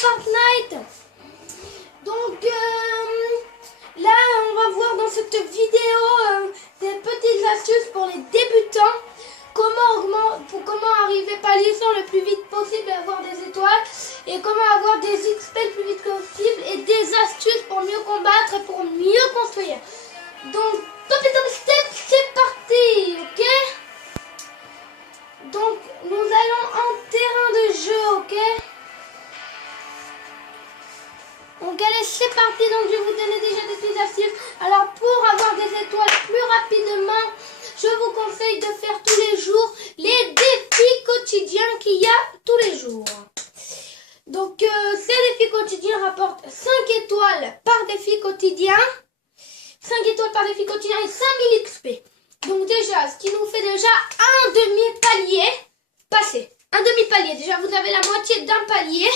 Fortnite. Donc là on va voir dans cette vidéo des petites astuces pour les débutants. Comment arriver palier 100 le plus vite possible et avoir des étoiles. Et comment avoir des XP le plus vite possible. Et des astuces pour mieux combattre et pour mieux construire. Donc top step, c'est parti, ok. Donc nous allons en terrain de jeu, ok. Donc allez, c'est parti. Donc je vais vous donner déjà des petites astuces. Alors pour avoir des étoiles plus rapidement, je vous conseille de faire tous les jours les défis quotidiens qu'il y a tous les jours. Donc ces défis quotidiens rapportent 5 étoiles par défi quotidien. 5 étoiles par défi quotidien et 5000 XP. Donc déjà, ce qui nous fait déjà un demi-palier passé. Un demi-palier, déjà vous avez la moitié d'un palier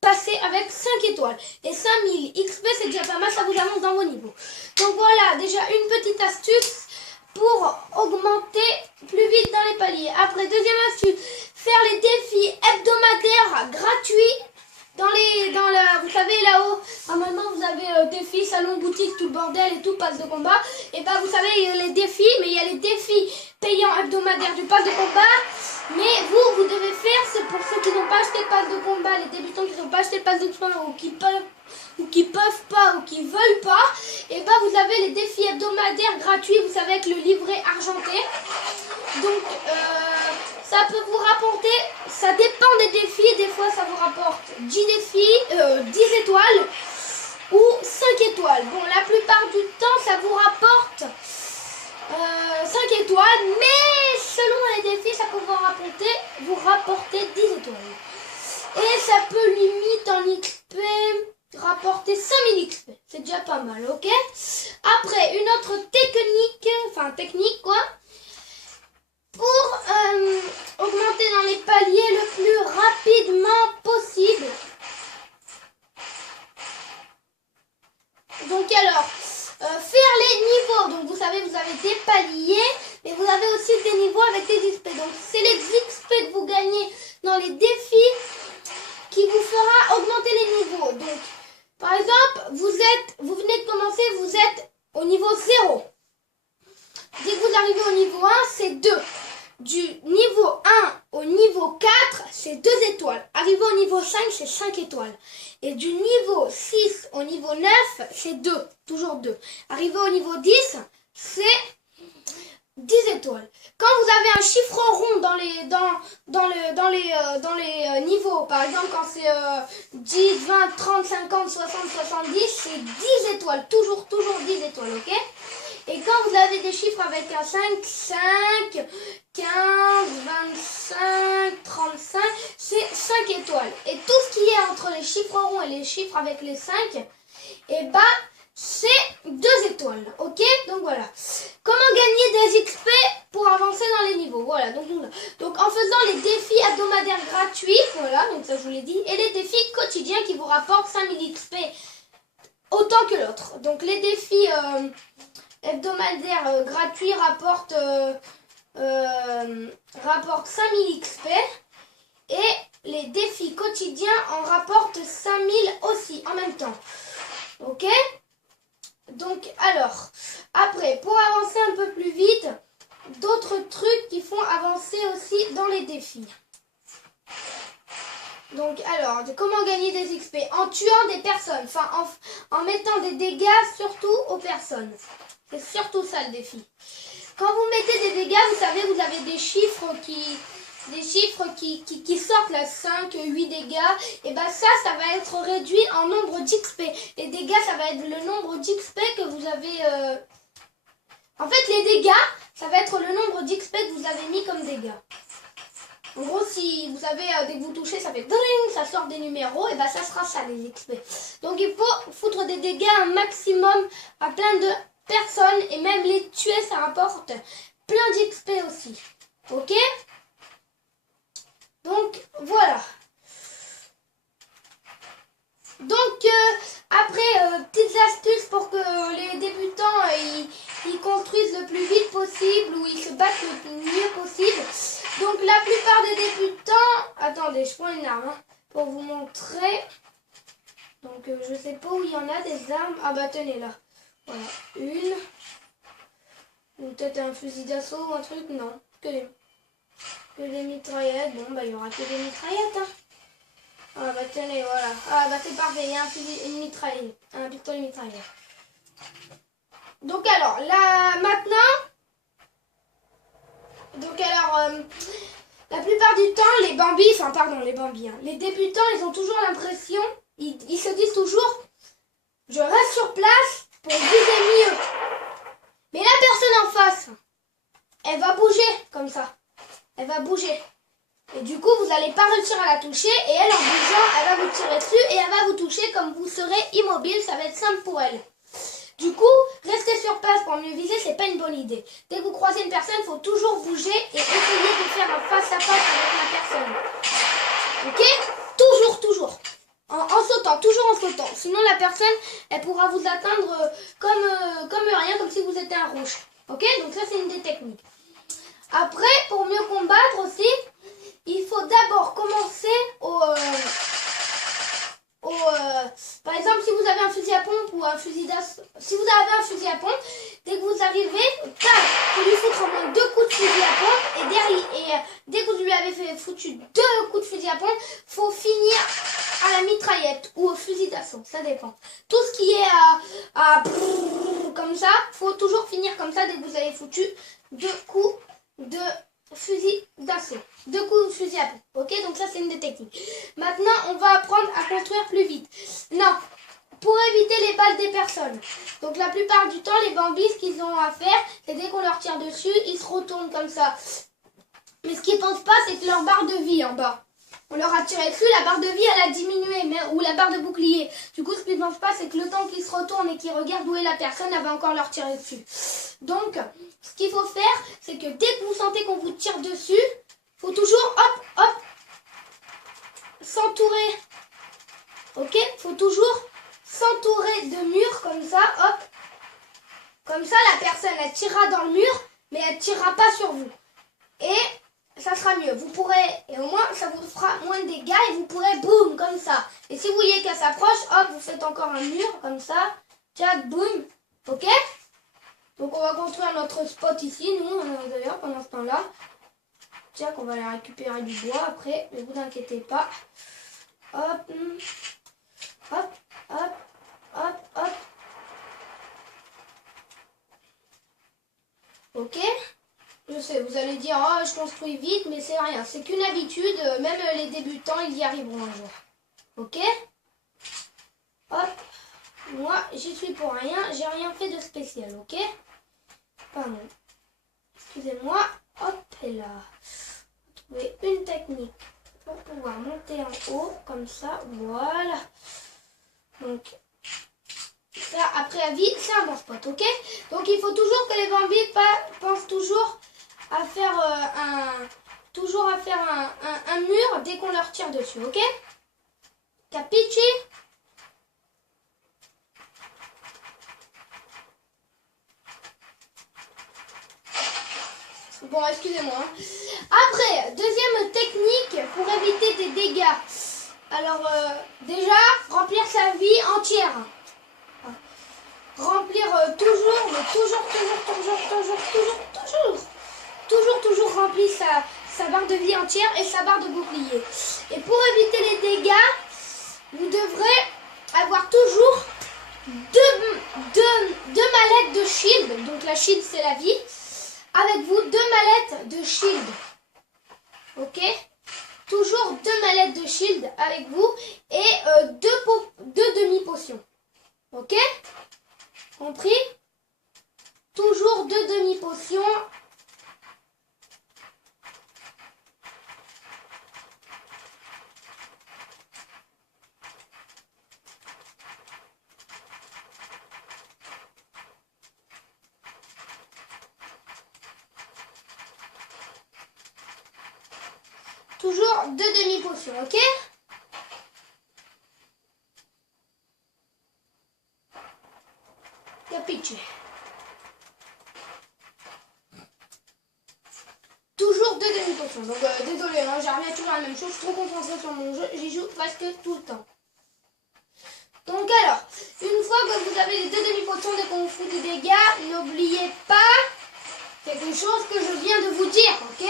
passé avec 5 étoiles. Et 5000 XP, c'est déjà pas mal, ça vous avance dans vos niveaux. Donc voilà, déjà une petite astuce pour augmenter plus vite dans les paliers. Après, deuxième astuce, faire les défis hebdomadaires gratuits. Vous savez là-haut, normalement vous avez défis, salon, boutique, tout le bordel et tout, passe de combat. Et bah vous savez, il y a les défis, mais il y a les défis payants hebdomadaires du pass de combat. Mais vous devez faire, c'est pour ceux qui n'ont pas acheté le pass de combat, les débutants qui n'ont pas acheté le pass de combat ou qui peuvent pas ou qui veulent pas. Et bah vous avez les défis hebdomadaires gratuits, vous savez, avec le livret argenté. Donc ça peut vous rapporter, ça dépend des défis, des fois ça vous rapporte 10 défis, 10 étoiles ou 5 étoiles. Bon, la plupart du temps ça vous rapporte 5 étoiles, mais selon les défis ça peut vous rapporter 10 étoiles. Et ça peut limite en XP rapporter 5000 XP, c'est déjà pas mal, ok. Après, une autre technique quoi, pour augmenter dans les paliers le plus rapidement possible. Donc alors, faire les niveaux. Donc vous savez, vous avez des paliers, mais vous avez aussi des niveaux avec des XP. Donc c'est les XP que vous gagnez dans les défis qui vous fera augmenter les niveaux. Donc par exemple, vous venez de commencer, vous êtes au niveau 0. Dès que vous arrivez au niveau 1, c'est 2. Du niveau 1 au niveau 4, c'est 2 étoiles. Arrivé au niveau 5, c'est 5 étoiles. Et du niveau 6 au niveau 9, c'est 2. Toujours 2. Arrivé au niveau 10, c'est 10 étoiles. Quand vous avez un chiffre rond dans les niveaux, par exemple quand c'est 10, 20, 30, 50, 60, 70, c'est 10 étoiles. Toujours 10 étoiles, ok? Et quand vous avez des chiffres avec un 5, 5, 15, 25, 35, c'est 5 étoiles. Et tout ce qui est entre les chiffres ronds et les chiffres avec les 5, et bah c'est 2 étoiles, ok. Donc voilà. Comment gagner des XP pour avancer dans les niveaux. Voilà, donc en faisant les défis hebdomadaires gratuits, voilà, donc ça je vous l'ai dit, et les défis quotidiens qui vous rapportent 5000 XP autant que l'autre. Donc les défis hebdomadaires gratuits rapportent 5000 XP et les défis quotidiens en rapportent 5000 aussi en même temps, ok. Donc alors, après, pour avancer un peu plus vite, d'autres trucs qui font avancer aussi dans les défis. Donc alors, comment gagner des XP? En tuant des personnes, enfin en mettant des dégâts surtout aux personnes. C'est surtout ça le défi. Quand vous mettez des dégâts, vous savez, vous avez des chiffres qui sortent là, 5, 8 dégâts. Et ben ça va être réduit en nombre d'XP. Les dégâts, ça va être le nombre d'XP que vous avez... En fait, les dégâts, ça va être le nombre d'XP que vous avez mis comme dégâts. En gros, si vous savez, dès que vous touchez, ça fait dring, ça sort des numéros, et ben ça sera ça les XP. Donc il faut foutre des dégâts un maximum à plein de personnes, et même les tuer, ça rapporte plein d'XP aussi. Ok? Donc voilà. Donc après, petites astuces pour que les débutants ils construisent le plus vite possible ou ils se battent le mieux possible. Donc la plupart des débutants, attendez, je prends une arme pour vous montrer. Donc je sais pas où il y en a des armes. Ah bah tenez là. Voilà, une. Ou peut-être un fusil d'assaut ou un truc, non. Que des mitraillettes. Bon bah il y aura que des mitraillettes hein. Ah bah tenez, voilà. Ah bah c'est parfait, il y a un fusil, une mitraillette. Un pistolet mitraillette. Donc alors, là maintenant. Donc alors, la plupart du temps, les bambis, hein, les débutants, ils ont toujours l'impression, ils se disent toujours, je reste sur place pour viser mieux. Mais la personne en face, elle va bouger comme ça. Elle va bouger. Et du coup, vous n'allez pas réussir à la toucher. Et elle, en bougeant, elle va vous tirer dessus et elle va vous toucher comme vous serez immobile. Ça va être simple pour elle. Du coup, rester sur place pour mieux viser, c'est pas une bonne idée. Dès que vous croisez une personne, il faut toujours bouger et essayer de faire un face-à-face avec la personne. Ok? Toujours. En sautant, toujours en sautant. Sinon, la personne, elle pourra vous atteindre comme rien, comme si vous étiez un rouge. Ok? Donc ça, c'est une des techniques. Après, pour mieux combattre aussi, il faut d'abord commencer par exemple, si vous avez un fusil à pompe ou un fusil d'assaut, si vous avez un fusil à pompe, dès que vous arrivez, vous lui foutre au moins 2 coups de fusil à pompe et dès que vous lui avez foutu 2 coups de fusil à pompe, faut finir à la mitraillette ou au fusil d'assaut, ça dépend. Tout ce qui est comme ça, faut toujours finir comme ça dès que vous avez foutu 2 coups de fusil d'assaut, 2 coups de fusil à pompe. Ok, donc ça c'est une des techniques. Maintenant, on va apprendre à construire plus vite. Non, pour éviter les balles des personnes. Donc la plupart du temps, les bambis, ce qu'ils ont à faire, c'est dès qu'on leur tire dessus, ils se retournent comme ça. Mais ce qu'ils ne pensent pas, c'est que leur barre de vie en bas, on leur a tiré dessus, la barre de vie elle a diminué, ou la barre de bouclier. Du coup, ce qu'ils ne pensent pas, c'est que le temps qu'ils se retournent et qu'ils regardent où est la personne, elle va encore leur tirer dessus. Donc, ce qu'il faut faire, c'est que dès que vous sentez qu'on vous tire dessus, il faut toujours, hop, s'entourer. Ok? Il faut toujours s'entourer de murs comme ça, hop. Comme ça, la personne, elle tirera dans le mur, mais elle ne tirera pas sur vous. Et ça sera mieux. Vous pourrez, et au moins, ça vous fera moins de dégâts et vous pourrez, boum, comme ça. Et si vous voyez qu'elle s'approche, hop, vous faites encore un mur, comme ça. Tiens, boum. Ok? Donc, on va construire notre spot ici, nous, d'ailleurs, pendant ce temps-là. Tiens, qu'on va aller récupérer du bois après, mais vous inquiétez pas. Hop, hop. Ok? Je sais, vous allez dire, oh, je construis vite, mais c'est rien. C'est qu'une habitude, même les débutants, ils y arriveront un jour. Ok? Hop. Moi, j'y suis pour rien, j'ai rien fait de spécial, ok? Pardon. Excusez-moi. Hop, et là. Trouver une technique pour pouvoir monter en haut, comme ça, voilà. Donc, ça, après la vie, c'est un bon spot, ok? Donc, il faut toujours que les bambis pensent toujours à faire un mur dès qu'on leur tire dessus, ok? Capici? Bon, excusez-moi. Après, deuxième technique pour éviter des dégâts. Alors, déjà, remplir sa vie entière. Remplir toujours remplir sa barre de vie entière et sa barre de bouclier. Et pour éviter les dégâts, vous devrez avoir toujours deux mallettes de shield. Donc la shield, c'est la vie. Avec vous, 2 mallettes de shield. Ok? Toujours 2 mallettes de shield avec vous et 2 demi-potions. Ok? Compris? Toujours 2 demi-potions. Toujours 2 demi-potions, ok? Capiche. Toujours 2 demi-potions. Donc désolé, hein, j'arrive toujours à la même chose. Je suis trop concentrée sur mon jeu. J'y joue presque tout le temps. Donc alors, une fois que vous avez les 2 demi-potons dès qu'on vous fout des dégâts, n'oubliez pas quelque chose que je viens de vous dire, ok?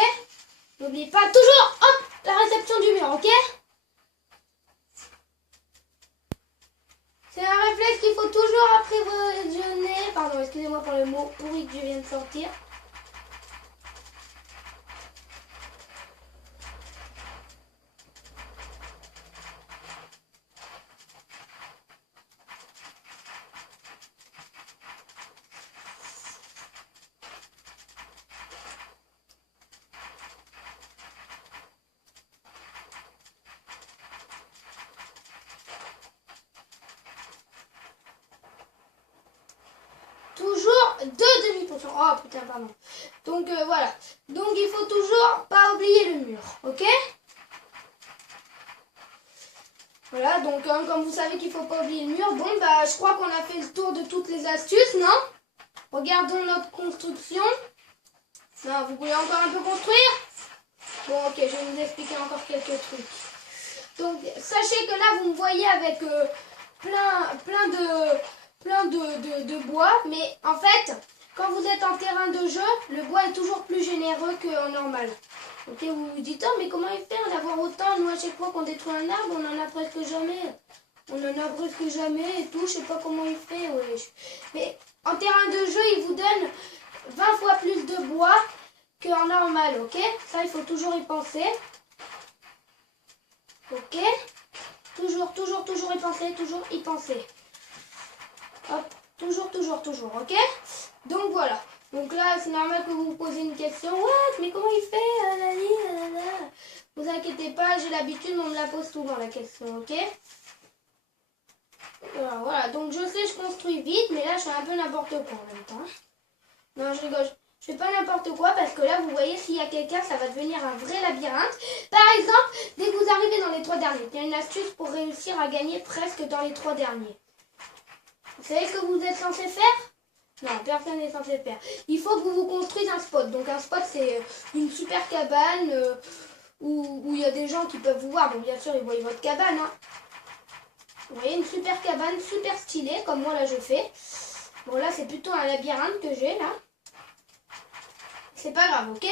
N'oubliez pas toujours, hop, la réception du mur, ok? C'est un réflexe qu'il faut toujours après votre déjeuner. Pardon, excusez-moi pour le mot pourri que je viens de sortir. Toujours 2 demi-potions. Oh putain, pardon. Donc voilà. Donc il faut toujours pas oublier le mur. Ok? Voilà, donc comme vous savez qu'il faut pas oublier le mur. Bon, bah je crois qu'on a fait le tour de toutes les astuces, non? Regardons notre construction. Non, vous voulez encore un peu construire? Bon, ok, je vais vous expliquer encore quelques trucs. Donc sachez que là, vous me voyez avec plein de bois, mais en fait, quand vous êtes en terrain de jeu, le bois est toujours plus généreux qu'en normal. Ok, vous vous dites, oh, mais comment il fait en avoir autant? Nous, à chaque fois qu'on détruit un arbre, on en a presque jamais. On en a presque jamais et tout, je sais pas comment il fait. Ouais. Mais en terrain de jeu, il vous donne 20 fois plus de bois qu'en normal, ok? Ça, il faut toujours y penser. Ok? Toujours y penser. Hop, toujours, ok? Donc voilà. Donc là, c'est normal que vous vous posez une question. What? Mais comment il fait? Vous inquiétez pas, j'ai l'habitude, on me la pose souvent la question, ok? Voilà, donc je sais, je construis vite, mais là, je fais un peu n'importe quoi en même temps. Non, je rigole. Je fais pas n'importe quoi parce que là, vous voyez, s'il y a quelqu'un, ça va devenir un vrai labyrinthe. Par exemple, dès que vous arrivez dans les 3 derniers, il y a une astuce pour réussir à gagner presque dans les 3 derniers. Vous savez ce que vous êtes censé faire? Non, personne n'est censé faire. Il faut que vous vous construisez un spot. Donc un spot, c'est une super cabane où il y a des gens qui peuvent vous voir. Donc bien sûr, ils voient votre cabane. Hein. Vous voyez, une super cabane, super stylée, comme moi là je fais. Bon là, c'est plutôt un labyrinthe que j'ai là. C'est pas grave, ok?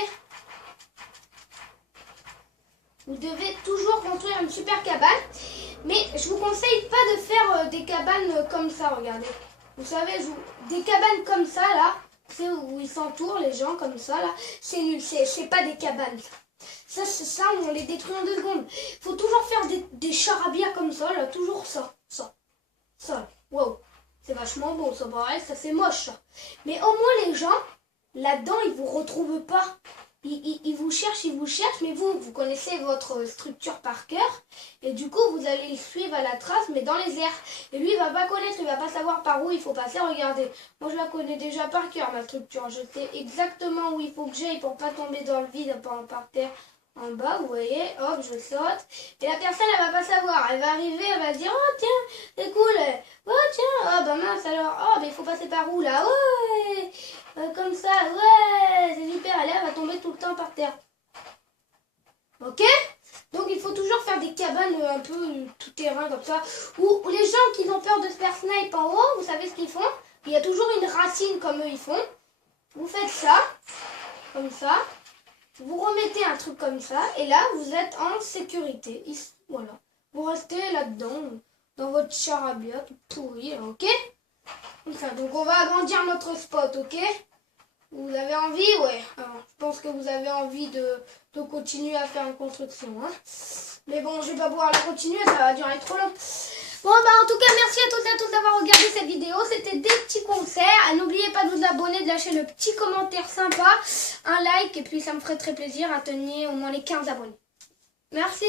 Vous devez toujours construire une super cabane. Mais je vous conseille pas de faire des cabanes comme ça, regardez. Vous savez, des cabanes comme ça, là, c'est où ils s'entourent, les gens, comme ça, là, c'est nul, c'est pas des cabanes. Ça, on les détruit en 2 secondes. Il faut toujours faire des charabia comme ça, là, toujours ça. Wow, c'est vachement beau, ça, pareil, ça fait moche, ça. Mais au moins, les gens, là-dedans, ils vous retrouvent pas. Ils vous cherchent, mais vous connaissez votre structure par cœur. Et du coup, vous allez le suivre à la trace, mais dans les airs. Et lui, il va pas connaître, il va pas savoir par où il faut passer. Regardez, moi je la connais déjà par cœur, ma structure. Je sais exactement où il faut que j'aille pour pas tomber dans le vide, par terre en bas. Vous voyez, hop, je saute. Et la personne, elle va pas savoir. Elle va arriver, elle va se dire, oh tiens, c'est cool. Oh tiens, oh bah mince alors. Oh, bah il faut passer par où là? Ouais. Comme ça, ouais, c'est super, elle va tomber tout le temps par terre. Ok? Donc il faut toujours faire des cabanes un peu tout terrain comme ça. Ou les gens qui ont peur de se faire snipe en haut, vous savez ce qu'ils font? Il y a toujours une racine comme eux ils font. Vous faites ça, comme ça. Vous remettez un truc comme ça. Et là, vous êtes en sécurité. Voilà. Vous restez là-dedans, dans votre charabia tout pourri, ok? Enfin, donc on va agrandir notre spot, ok? Vous avez envie? Ouais. Alors, je pense que vous avez envie de continuer à faire une construction. Hein. Mais bon, je vais pas pouvoir la continuer, ça va durer trop long. Bon, bah en tout cas, merci à toutes et à tous d'avoir regardé cette vidéo. C'était des petits conseils. N'oubliez pas de vous abonner, de lâcher le petit commentaire sympa, un like, et puis ça me ferait très plaisir à tenir au moins les 15 abonnés. Merci.